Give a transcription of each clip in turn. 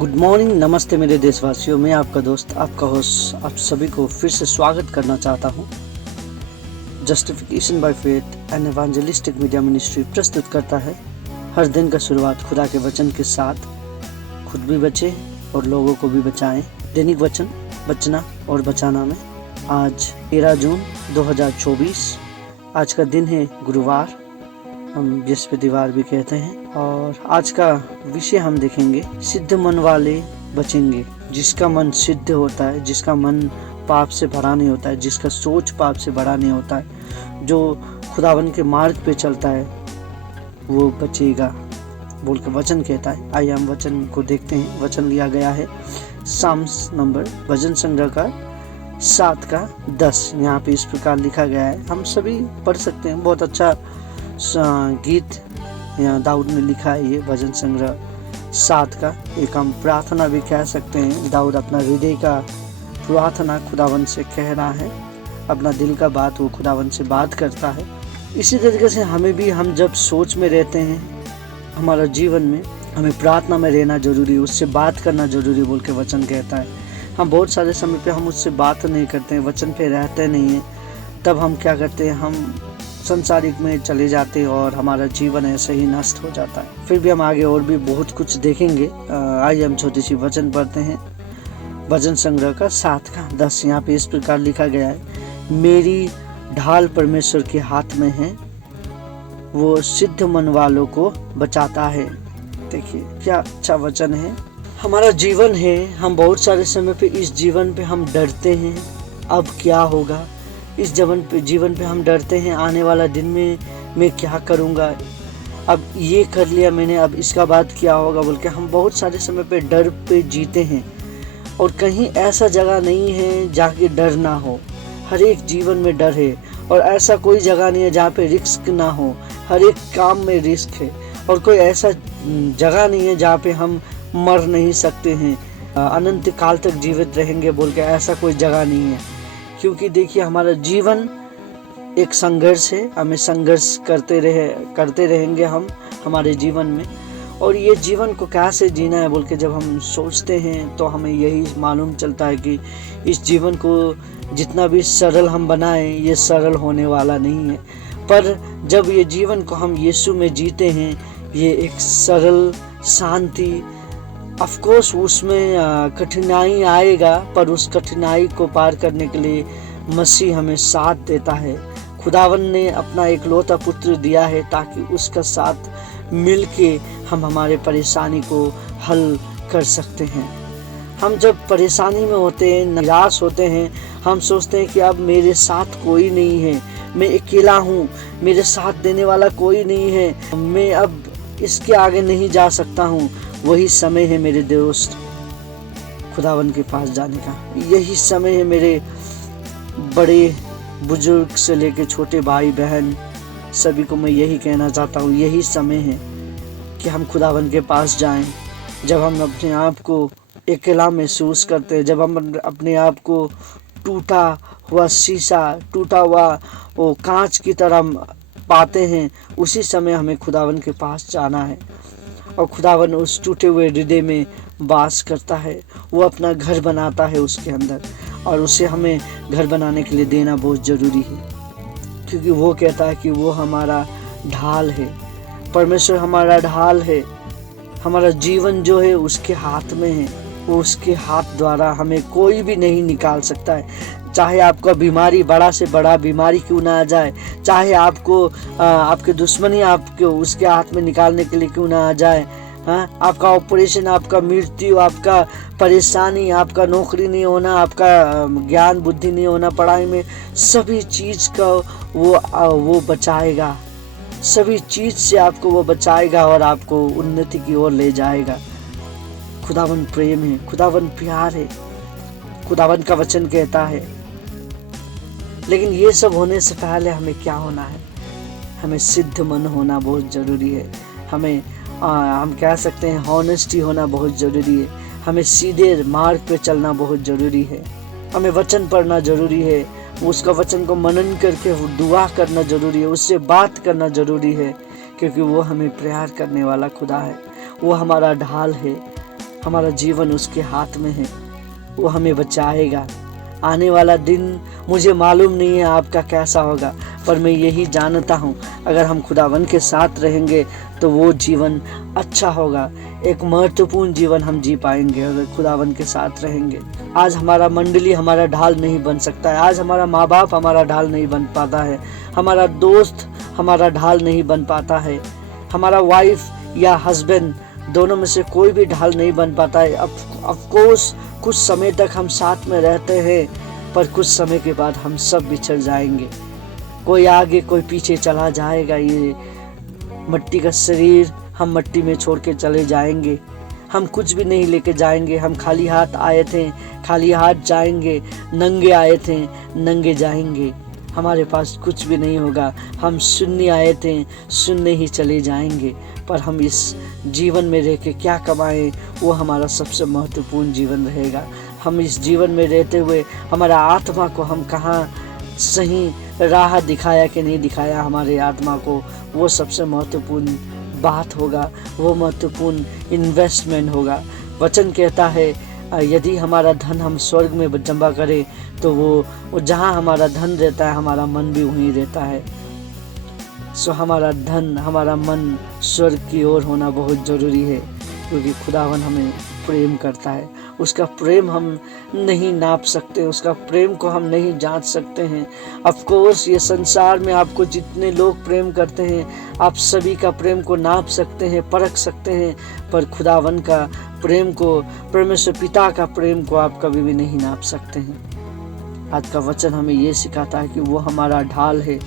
Good morning, नमस्ते मेरे देशवासियों। मैं आपका दोस्त, आपका होस्ट, आप सभी को फिर से स्वागत करना चाहता हूँ। Justification by faith and evangelistic media ministry प्रस्तुत करता है हर दिन का शुरुआत खुदा के वचन के साथ। खुद भी बचे और लोगों को भी बचाएं। दैनिक वचन, बचना और बचाना में आज 13 जून 2024। आज का दिन है गुरुवार, हम बृहस्पतिवार भी कहते हैं। और आज का विषय हम देखेंगे, सिद्ध मन वाले बचेंगे। जिसका मन सिद्ध होता है, जिसका मन पाप से भरा नहीं होता है, जिसका सोच पाप से भरा नहीं होता है, जो खुदावन के मार्ग पे चलता है, वो बचेगा बोल के वचन कहता है। आइए हम वचन को देखते हैं। वचन लिया गया है साम्स नंबर भजन संग्रह का 7 का 10। यहाँ पे इस प्रकार लिखा गया है, हम सभी पढ़ सकते हैं। बहुत अच्छा गीत यहाँ दाऊद ने लिखा है। ये भजन संग्रह 7 का एक हम प्रार्थना भी कह सकते हैं। दाऊद अपना हृदय का प्रार्थना खुदावन से कह रहा है, अपना दिल का बात वो खुदावन से बात करता है। इसी तरीके से हमें भी, हम जब सोच में रहते हैं, हमारा जीवन में हमें प्रार्थना में रहना जरूरी है, उससे बात करना जरूरी बोल के वचन कहता है। हम बहुत सारे समय पे हम उससे बात नहीं करते हैं, वचन पे रहते नहीं हैं। तब हम क्या करते हैं, हम संसारिक में चले जाते हैं और हमारा जीवन ऐसे ही नष्ट हो जाता है। फिर भी हम आगे और भी बहुत कुछ देखेंगे। आइए हम छोटी सी वचन पढ़ते हैं। भजन संग्रह का 7 का 10। यहाँ पे इस प्रकार लिखा गया है, मेरी ढाल परमेश्वर के हाथ में है, वो सिद्ध मन वालों को बचाता है। देखिए क्या अच्छा वचन है। हमारा जीवन है, हम बहुत सारे समय पे इस जीवन पे हम डरते हैं, अब क्या होगा। इस जीवन पे हम डरते हैं, आने वाला दिन में मैं क्या करूँगा, अब ये कर लिया मैंने, अब इसका बाद क्या होगा बोल के हम बहुत सारे समय पे डर पे जीते हैं। और कहीं ऐसा जगह नहीं है जहाँ के डर ना हो। हर एक जीवन में डर है, और ऐसा कोई जगह नहीं है जहाँ पे रिस्क ना हो। हर एक काम में रिस्क है, और कोई ऐसा जगह नहीं है जहाँ पे हम मर नहीं सकते हैं, अनंत काल तक जीवित रहेंगे बोल के ऐसा कोई जगह नहीं है। क्योंकि देखिए हमारा जीवन एक संघर्ष है, हमें संघर्ष करते रहेंगे हम हमारे जीवन में। और ये जीवन को कैसे जीना है बोल के जब हम सोचते हैं तो हमें यही मालूम चलता है कि इस जीवन को जितना भी सरल हम बनाएं, ये सरल होने वाला नहीं है। पर जब ये जीवन को हम यीशु में जीते हैं, ये एक सरल शांति, ऑफकोर्स उसमें कठिनाई आएगा, पर उस कठिनाई को पार करने के लिए मसीह हमें साथ देता है। खुदावन ने अपना एकलौता पुत्र दिया है ताकि उसका साथ मिलके हम हमारे परेशानी को हल कर सकते हैं। हम जब परेशानी में होते हैं, निराश होते हैं, हम सोचते हैं कि अब मेरे साथ कोई नहीं है, मैं अकेला हूँ, मेरे साथ देने वाला कोई नहीं है, मैं अब इसके आगे नहीं जा सकता हूँ। वही समय है मेरे दोस्त खुदावन के पास जाने का। यही समय है मेरे बड़े बुजुर्ग से लेके छोटे भाई बहन सभी को मैं यही कहना चाहता हूँ, यही समय है कि हम खुदावन के पास जाएं। जब हम अपने आप को अकेला महसूस करते हैं, जब हम अपने आप को टूटा हुआ शीशा, टूटा हुआ वो कांच की तरह पाते हैं, उसी समय हमें खुदावन के पास जाना है। और खुदावन उस टूटे हुए हृदय में वास करता है, वो अपना घर बनाता है उसके अंदर, और उसे हमें घर बनाने के लिए देना बहुत ज़रूरी है। क्योंकि वो कहता है कि वो हमारा ढाल है, परमेश्वर हमारा ढाल है। हमारा जीवन जो है उसके हाथ में है, वो उसके हाथ द्वारा हमें कोई भी नहीं निकाल सकता है। चाहे आपका बीमारी बड़ा से बड़ा बीमारी क्यों ना आ जाए, चाहे आपको आपके दुश्मनी आपके उसके हाथ में निकालने के लिए क्यों ना आ जाए, हाँ, आपका ऑपरेशन, आपका मृत्यु, आपका परेशानी, आपका नौकरी नहीं होना, आपका ज्ञान बुद्धि नहीं होना पढ़ाई में, सभी चीज़ का वो बचाएगा। सभी चीज़ से आपको वो बचाएगा और आपको उन्नति की ओर ले जाएगा। खुदावन प्रेम है, खुदावन प्यार है, खुदावन का वचन कहता है। लेकिन ये सब होने से पहले हमें क्या होना है, हमें सिद्ध मन होना बहुत ज़रूरी है। हमें हम कह सकते हैं हॉनेस्टी होना बहुत ज़रूरी है। हमें सीधे मार्ग पे चलना बहुत ज़रूरी है। हमें वचन पढ़ना ज़रूरी है, उसका वचन को मनन करके दुआ करना ज़रूरी है, उससे बात करना ज़रूरी है। क्योंकि वो हमें प्यार करने वाला खुदा है, वो हमारा ढाल है, हमारा जीवन उसके हाथ में है, वो हमें बचाएगा। आने वाला दिन मुझे मालूम नहीं है आपका कैसा होगा, पर मैं यही जानता हूँ अगर हम खुदावन के साथ रहेंगे तो वो जीवन अच्छा होगा। एक महत्वपूर्ण जीवन हम जी पाएंगे अगर खुदावन के साथ रहेंगे। आज हमारा मंडली हमारा ढाल नहीं बन सकता है, आज हमारा माँ बाप हमारा ढाल नहीं बन पाता है, हमारा दोस्त हमारा ढाल नहीं बन पाता है, हमारा वाइफ या हस्बैंड दोनों में से कोई भी ढाल नहीं बन पाता है। ऑफकोर्स कुछ समय तक हम साथ में रहते हैं, पर कुछ समय के बाद हम सब बिछड़ जाएंगे, कोई आगे कोई पीछे चला जाएगा। ये मिट्टी का शरीर हम मिट्टी में छोड़ के चले जाएंगे, हम कुछ भी नहीं लेके जाएंगे। हम खाली हाथ आए थे, खाली हाथ जाएंगे, नंगे आए थे, नंगे जाएंगे। हमारे पास कुछ भी नहीं होगा, हम शून्य आए थे, शून्य ही चले जाएंगे। पर हम इस जीवन में रह के क्या कमाएं, वो हमारा सबसे महत्वपूर्ण जीवन रहेगा। हम इस जीवन में रहते हुए हमारा आत्मा को हम कहाँ सही राह दिखाया कि नहीं दिखाया हमारे आत्मा को, वो सबसे महत्वपूर्ण बात होगा, वो महत्वपूर्ण इन्वेस्टमेंट होगा। वचन कहता है यदि हमारा धन हम स्वर्ग में जमा करें तो वो जहाँ हमारा धन रहता है हमारा मन भी वहीं रहता है। सो हमारा धन हमारा मन स्वर्ग की ओर होना बहुत ज़रूरी है, क्योंकि खुदावन हमें प्रेम करता है। उसका प्रेम हम नहीं नाप सकते, उसका प्रेम को हम नहीं जांच सकते हैं। ऑफकोर्स ये संसार में आपको जितने लोग प्रेम करते हैं आप सभी का प्रेम को नाप सकते हैं, परख सकते हैं, पर खुदावन का प्रेम को, परमेश्वर पिता का प्रेम को आप कभी भी नहीं नाप सकते हैं। आज का वचन हमें ये सिखाता है कि वो हमारा ढाल है,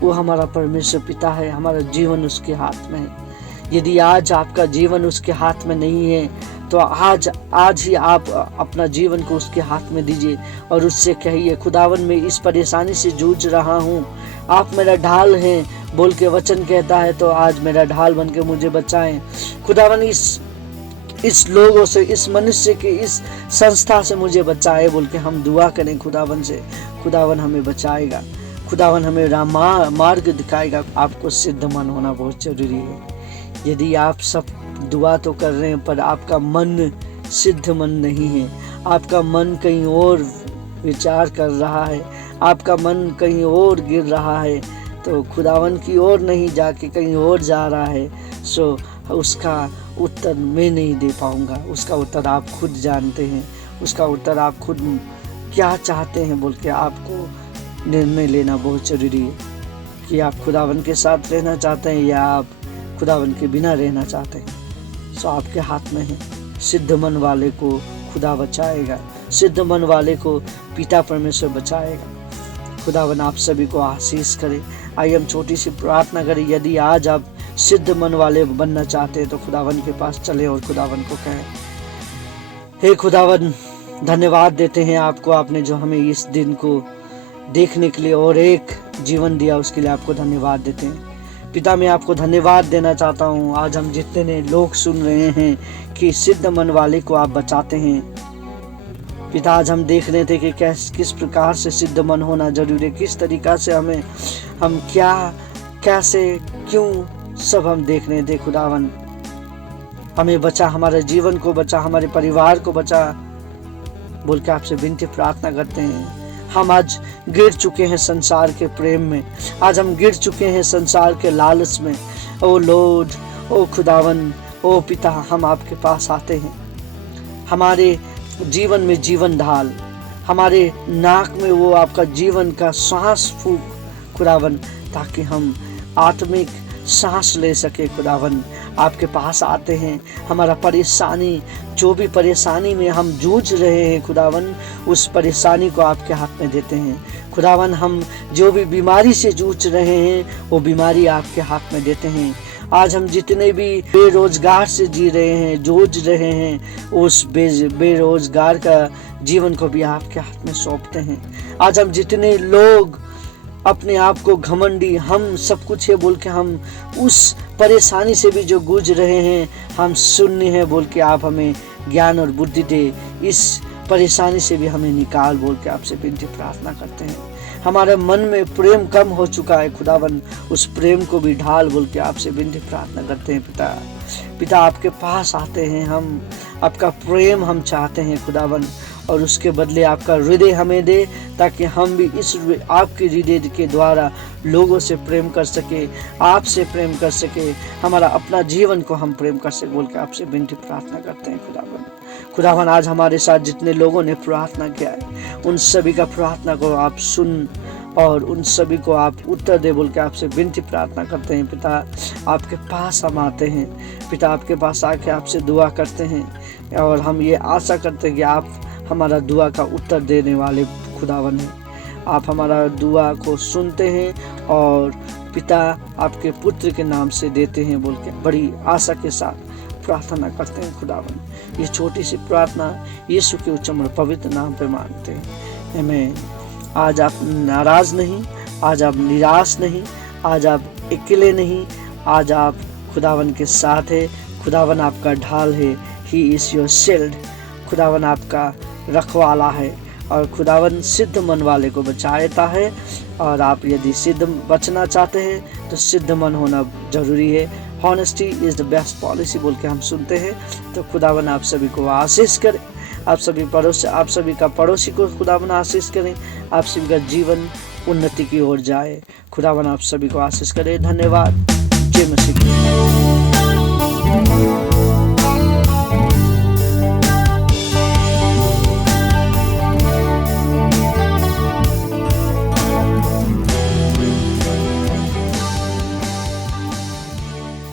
वो हमारा परमेश्वर पिता है, हमारा जीवन उसके हाथ में है। यदि आज आपका जीवन उसके हाथ में नहीं है तो आज ही आप अपना जीवन को उसके हाथ में दीजिए और उससे कहिए खुदावन मैं इस परेशानी से जूझ रहा हूँ, आप मेरा ढाल हैं बोल के वचन कहता है, तो आज मेरा ढाल बन के मुझे बचाएं। खुदावन इस लोगों से, इस मनुष्य के, इस संस्था से मुझे बचाए बोल के हम दुआ करें खुदावन से। खुदावन हमें बचाएगा, खुदावन हमें मार्ग दिखाएगा। आपको सिद्ध मन होना बहुत जरूरी है। यदि आप सब दुआ तो कर रहे हैं पर आपका मन सिद्ध मन नहीं है, आपका मन कहीं और विचार कर रहा है, आपका मन कहीं और गिर रहा है, तो खुदावन की ओर नहीं जाके कहीं और जा रहा है, सो उसका उत्तर मैं नहीं दे पाऊंगा। उसका उत्तर आप खुद जानते हैं, उसका उत्तर आप खुद क्या चाहते हैं बोल के आपको निर्णय लेना बहुत जरूरी है कि आप खुदावन के साथ रहना चाहते हैं या आप खुदावन के बिना रहना चाहते हैं। सो आपके हाथ में है। सिद्ध मन वाले को खुदा बचाएगा, सिद्ध मन वाले को पिता परमेश्वर बचाएगा। खुदावन आप सभी को आशीष करे। आइए हम छोटी सी प्रार्थना करें। यदि आज आप सिद्ध मन वाले बनना चाहते हैं तो खुदावन के पास चले और खुदावन को कहें, हे खुदावन धन्यवाद देते हैं आपको, आपने जो हमें इस दिन को देखने के लिए और एक जीवन दिया उसके लिए आपको धन्यवाद देते हैं। पिता मैं आपको धन्यवाद देना चाहता हूँ। आज हम जितने लोग सुन रहे हैं कि सिद्ध मन वाले को आप बचाते हैं पिता, आज हम देख रहे थे कि किस प्रकार से सिद्ध मन होना जरूरी है, किस तरीका से हम क्या कैसे क्यों सब हम देख रहे थे। खुदावन हमें बचा, हमारे जीवन को बचा, हमारे परिवार को बचा बोल के आपसे विनती प्रार्थना करते हैं। हम आज गिर चुके हैं संसार के प्रेम में, आज हम गिर चुके हैं संसार के लालच में। ओ लॉर्ड, ओ खुदावन, ओ पिता, हम आपके पास आते हैं। हमारे जीवन में जीवन ढाल, हमारे नाक में वो आपका जीवन का सांस फूक खुदावन, ताकि हम आत्मिक सांस ले सके। खुदावन आपके पास आते हैं। हमारा परेशानी, जो भी परेशानी में हम जूझ रहे हैं खुदावन, उस परेशानी को आपके हाथ में देते हैं। खुदावन हम जो भी बीमारी से जूझ रहे हैं वो बीमारी आपके हाथ में देते हैं। आज हम जितने भी बेरोजगार से जी रहे हैं, जूझ रहे हैं, उस बेरोजगार का जीवन को भी आपके हाथ में सौंपते हैं। आज हम जितने लोग अपने आप को घमंडी, हम सब कुछ है बोल के हम उस परेशानी से भी जो गूंज रहे हैं, हम शून्य है बोल के आप हमें ज्ञान और बुद्धि दे, इस परेशानी से भी हमें निकाल बोल के आपसे विनती प्रार्थना करते हैं। हमारे मन में प्रेम कम हो चुका है खुदावन, उस प्रेम को भी ढाल बोल के आपसे विनती प्रार्थना करते हैं पिता। पिता आपके पास आते हैं, हम आपका प्रेम हम चाहते हैं खुदावन, और उसके बदले आपका हृदय हमें दे, ताकि हम भी इस आपके हृदय के द्वारा लोगों से प्रेम कर सके, आपसे प्रेम कर सके, हमारा अपना जीवन को हम प्रेम कर सके बोल के आपसे विनती प्रार्थना करते हैं खुदावन। खुदावन आज हमारे साथ जितने लोगों ने प्रार्थना किया है, उन सभी का प्रार्थना को आप सुन और उन सभी को आप उत्तर दे बोल के आपसे विनती प्रार्थना करते हैं पिता। आपके पास हम आते हैं पिता, आपके पास आके आपसे दुआ करते हैं, और हम ये आशा करते हैं कि आप हमारा दुआ का उत्तर देने वाले खुदावन हैं। आप हमारा दुआ को सुनते हैं और पिता आपके पुत्र के नाम से देते हैं बोल के बड़ी आशा के साथ प्रार्थना करते हैं खुदावन। ये छोटी सी प्रार्थना यीशु के उच्चम और पवित्र नाम पे मांगते हैं, आमीन। आज आप नाराज नहीं, आज आप निराश नहीं, आज आप अकेले नहीं, आज आप खुदावन के साथ है। खुदावन आपका ढाल है, ही इज योर शील्ड। खुदावन आपका रखवाला है, और खुदावन सिद्ध मन वाले को बचाता है। और आप यदि सिद्ध बचना चाहते हैं तो सिद्ध मन होना जरूरी है। Honesty is the best policy बोल के हम सुनते हैं। तो खुदावन आप सभी को आशीष करें, आप सभी का पड़ोसी को खुदावन आशीष करें, आप सभी का जीवन उन्नति की ओर जाए। खुदावन आप सभी को आशीष करें। धन्यवाद। जय मसीह।